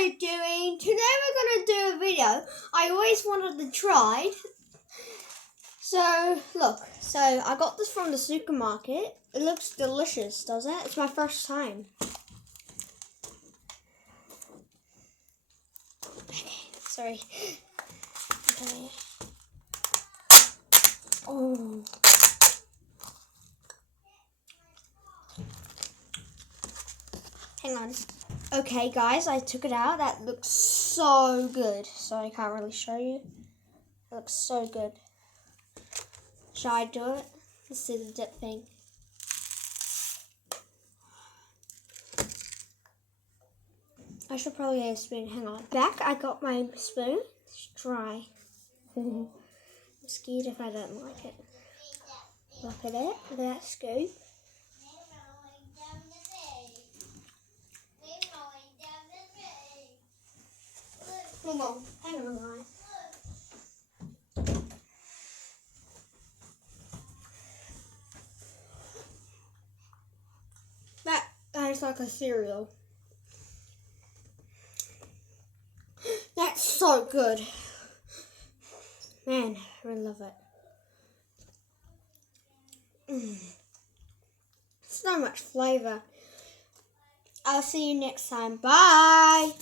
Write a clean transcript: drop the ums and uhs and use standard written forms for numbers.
guys doing? Today we're going to do a video I always wanted to try. So, look. So, I got this from the supermarket. It looks delicious, doesn't it? It's my first time. Okay, sorry. Okay. Oh. Hang on. Okay, guys, I took it out. That looks so good. So I can't really show you. It looks so good. Shall I do it? Let's do the dip thing. I should probably get a spoon. Hang on. Back, I got my spoon. It's dry. I'm scared if I don't like it. Look at it. Look at that scoop. Hang on, guys. That tastes like a cereal. That's so good. Man, I really love it. So much flavor. I'll see you next time. Bye.